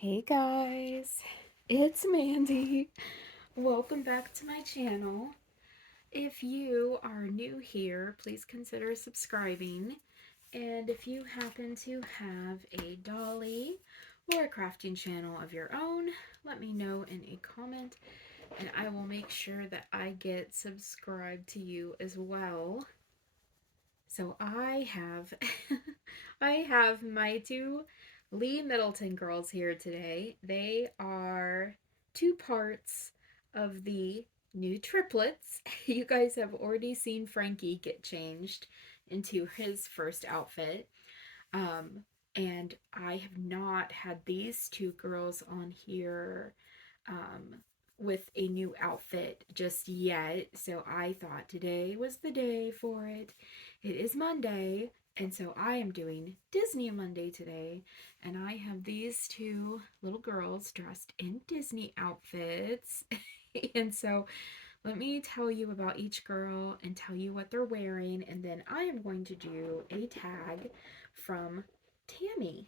Hey guys, it's Mandy. Welcome back to my channel. If you are new here, please consider subscribing. And if you happen to have a dolly or a crafting channel of your own, let me know in a comment and I will make sure that I get subscribed to you as well. So I have I have my two Lee Middleton girls here today. They are two parts of the new triplets. You guys have already seen Frankie get changed into his first outfit. Um, and I have not had these two girls on here um, with a new outfit just yet. So I thought today was the day for it. It is Monday, and so I am doing Disney Monday today. And I have these two little girls dressed in Disney outfits. And so let me tell you about each girl and tell you what they're wearing, and then I am going to do a tag from Tammy.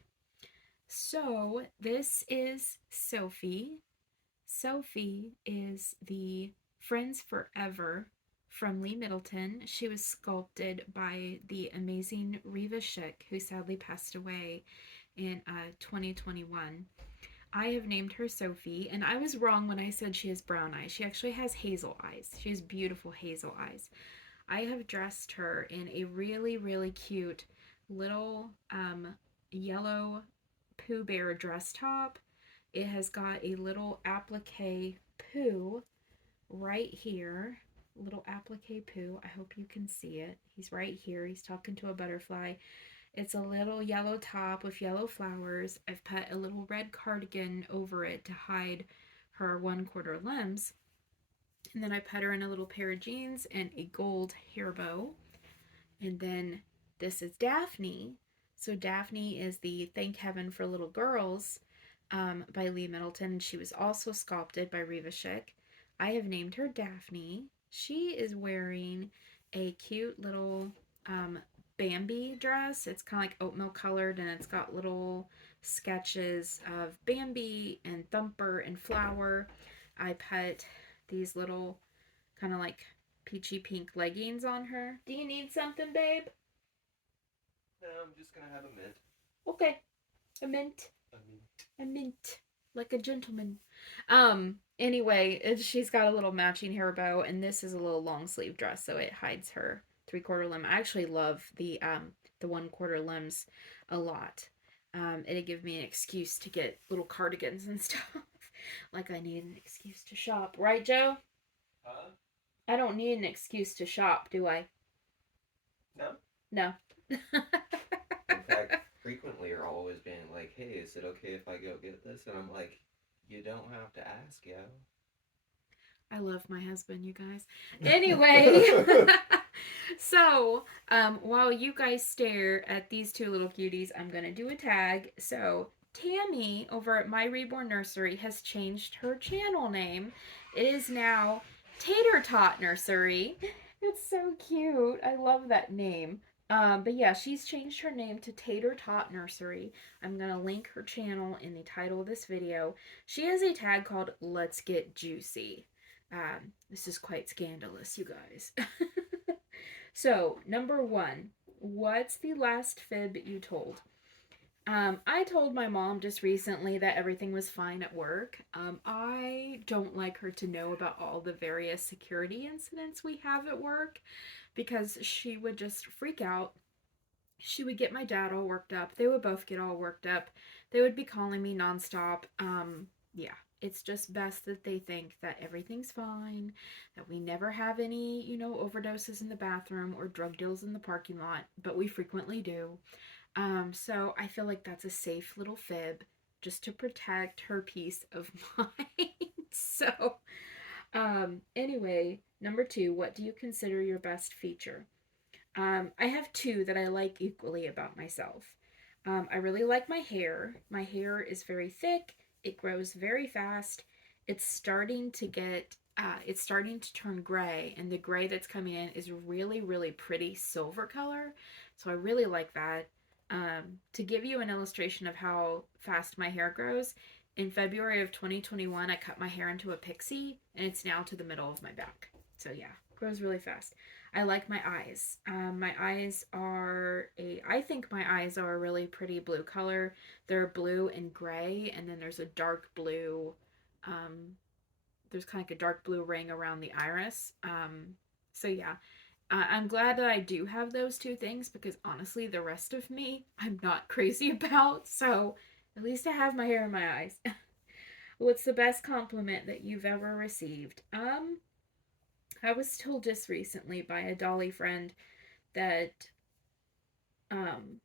So this is Sophie. Sophie is the Friends Forever from Lee Middleton. She was sculpted by the amazing Reva Schick, who sadly passed away in 2021. I have named her Sophie, and I was wrong when I said she has brown eyes. She actually has hazel eyes. She has beautiful hazel eyes. I have dressed her in a really, really cute little yellow Pooh Bear dress top. It has got a little applique Pooh right here. Little applique Pooh. I hope you can see it. He's right here. He's talking to a butterfly. It's a little yellow top with yellow flowers. I've put a little red cardigan over it to hide her 1/4 limbs. And then I put her in a little pair of jeans and a gold hair bow. And then this is Daphne. So Daphne is the Thank Heaven for Little Girls by Lee Middleton. And she was also sculpted by Reva Schick. I have named her Daphne. She is wearing a cute little um, Bambi dress. It's kind of like oatmeal colored, and it's got little sketches of Bambi and Thumper and Flower. I put these little kind of like peachy pink leggings on her. Do you need something, babe? No, I'm just gonna have a mint. Okay. A mint. A mint. A mint. Like a gentleman. Anyway, she's got a little matching hair bow, and this is a little long sleeve dress, so it hides her 3/4 limb. I actually love the 1/4 limbs a lot. It'd give me an excuse to get little cardigans and stuff. Like I need an excuse to shop. Right, Joe? Huh? I don't need an excuse to shop, do I? No. No. In fact, frequently are always being like, "Hey, is it okay if I go get this?" And I'm like, "You don't have to ask, yo." I love my husband, you guys. Anyway, so while you guys stare at these two little cuties, I'm going to do a tag. So Tammy over at My Reborn Nursery has changed her channel name. It is now Tater Tot Nursery. It's so cute. I love that name. But yeah, she's changed her name to Tater Tot Nursery. I'm going to link her channel in the title of this video. She has a tag called Let's Get Juicy. This is quite scandalous, you guys. So, number one, what's the last fib you told? I told my mom just recently that everything was fine at work. I don't like her to know about all the various security incidents we have at work because she would just freak out. She would get my dad all worked up. They would both get all worked up. They would be calling me nonstop. Yeah, it's just best that they think that everything's fine, that we never have any, overdoses in the bathroom or drug deals in the parking lot, but we frequently do. So I feel like that's a safe little fib just to protect her peace of mind. So, anyway, number two, what do you consider your best feature? I have two that I like equally about myself. I really like my hair. My hair is very thick. It grows very fast. It's starting to turn gray, and the gray that's coming in is really, really pretty silver color. So I really like that. To give you an illustration of how fast my hair grows, In February of 2021, I cut my hair into a pixie, and it's now to the middle of my back. So yeah, grows really fast. I like my eyes. My eyes are I think my eyes are a really pretty blue color. They're blue and gray, and then there's a dark blue. Um, there's kind of like a dark blue ring around the iris. So yeah, I'm glad that I do have those two things because honestly, the rest of me, I'm not crazy about. So at least I have my hair and my eyes. What's the best compliment that you've ever received? I was told just recently by a Dolly friend that um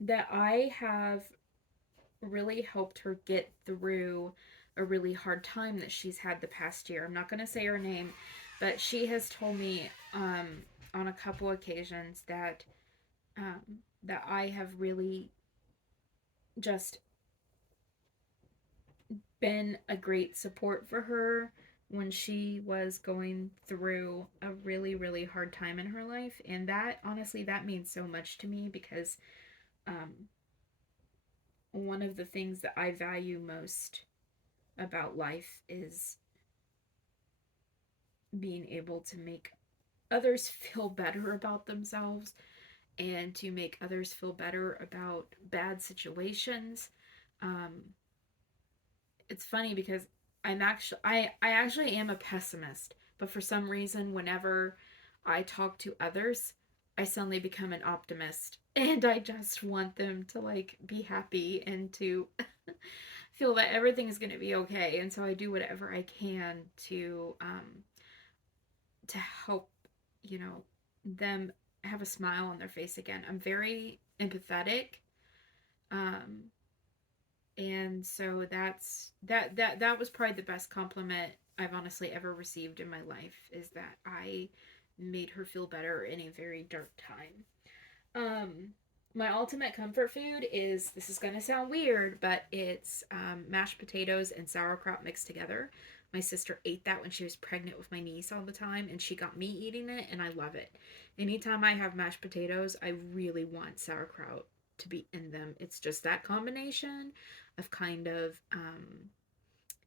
that I have really helped her get through a really hard time that she's had the past year. I'm not going to say her name, but she has told me on a couple occasions um, that I have really just been a great support for her when she was going through a really really hard time in her life, and that honestly that means so much to me because um, one of the things that I value most about life is being able to make others feel better about themselves and to make others feel better about bad situations. Um, it's funny because I actually am a pessimist, but for some reason whenever I talk to others, I suddenly become an optimist and I just want them to like be happy and to feel that everything is going to be okay, and so I do whatever I can to help, you know, them have a smile on their face again. I'm very empathetic. Um, and so that was probably the best compliment I've honestly ever received in my life is that I made her feel better in a very dark time. Um, my ultimate comfort food is, this is gonna sound weird, but it's mashed potatoes and sauerkraut mixed together. My sister ate that when she was pregnant with my niece all the time, and she got me eating it, and I love it. Anytime I have mashed potatoes, I really want sauerkraut to be in them. It's just that combination of kind of,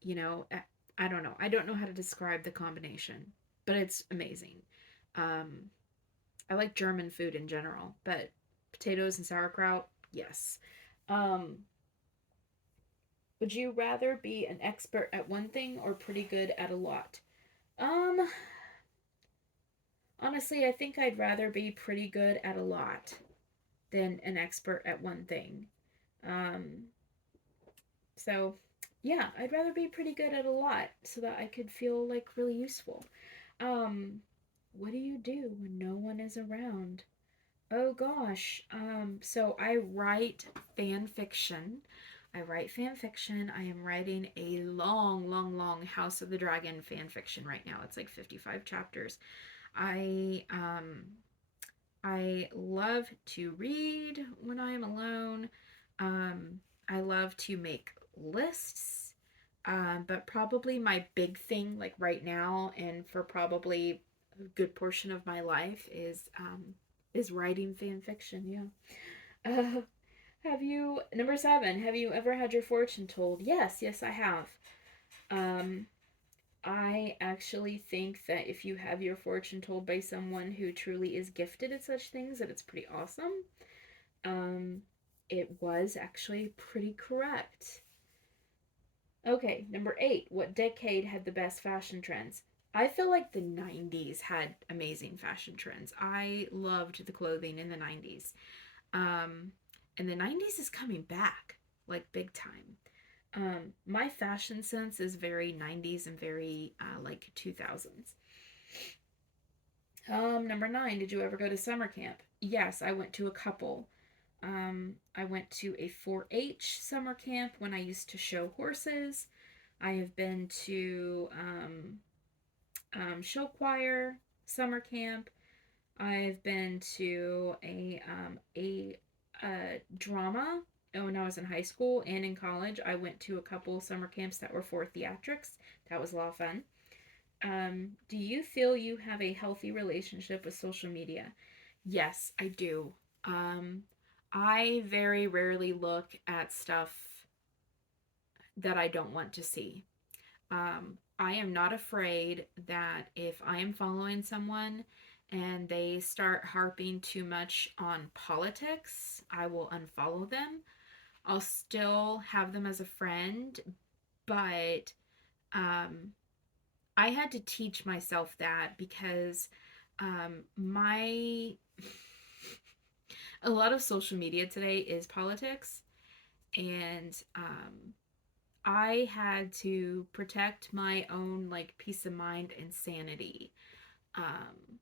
you know, I don't know. I don't know how to describe the combination, but it's amazing. Um, I like German food in general, but potatoes and sauerkraut, yes. Um, would you rather be an expert at one thing or pretty good at a lot? Um, Honestly, I think I'd rather be pretty good at a lot than an expert at one thing. Um, so yeah, I'd rather be pretty good at a lot so that I could feel like really useful. Um, what do you do when no one is around? Oh gosh. So I write fan fiction. I write fan fiction. I am writing a long, long, long House of the Dragon fan fiction right now. It's like 55 chapters. I I love to read when I am alone. Um, I love to make lists. But probably my big thing, like right now, and for probably a good portion of my life, is writing fan fiction. Yeah. Have you number 7? Have you ever had your fortune told? Yes, yes, I have. Um, I actually think that if you have your fortune told by someone who truly is gifted at such things, that it's pretty awesome. Um, it was actually pretty correct. Okay, number 8. What decade had the best fashion trends? I feel like the 90s had amazing fashion trends. I loved the clothing in the 90s. Um, and the 90s is coming back, like big time. My fashion sense is very 90s and very like 2000s. Number 9, did you ever go to summer camp? Yes, I went to a couple. I went to a 4-H summer camp when I used to show horses. I have been to show choir summer camp. I've been to a drama when I was in high school and in college. I went to a couple summer camps that were for theatrics. That was a lot of fun. Do you feel you have a healthy relationship with social media? Yes, I do. Um, I very rarely look at stuff that I don't want to see. I am not afraid that if I am following someone and they start harping too much on politics, I will unfollow them. I'll still have them as a friend, but um, I had to teach myself that because my a lot of social media today is politics, and I had to protect my own like peace of mind and sanity um,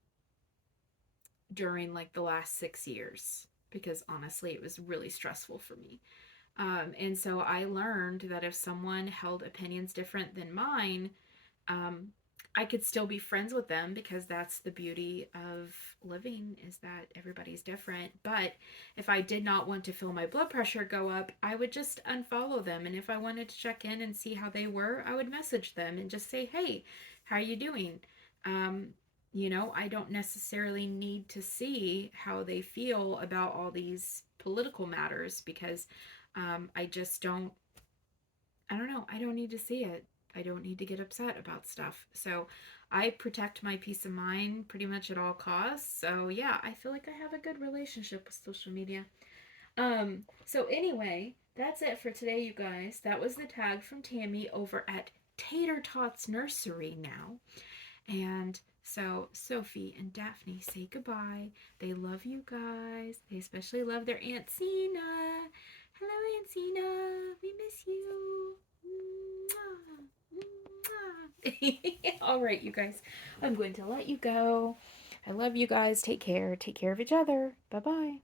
during like the last 6 years because honestly, it was really stressful for me. And so I learned that if someone held opinions different than mine, um, I could still be friends with them because that's the beauty of living is that everybody's different. But if I did not want to feel my blood pressure go up, I would just unfollow them. And if I wanted to check in and see how they were, I would message them and just say, "Hey, how are you doing?" Um, I don't necessarily need to see how they feel about all these political matters because I just don't I don't know. I don't need to see it. I don't need to get upset about stuff. So I protect my peace of mind pretty much at all costs. So yeah, I feel like I have a good relationship with social media. So anyway, that's it for today, you guys. That was the tag from Tammy over at Tater Tots Nursery now. And so Sophie and Daphne say goodbye. They love you guys. They especially love their Aunt Sina. Hello, Aunt Sina. We miss you. All right, you guys. I'm going to let you go. I love you guys. Take care. Take care of each other. Bye bye.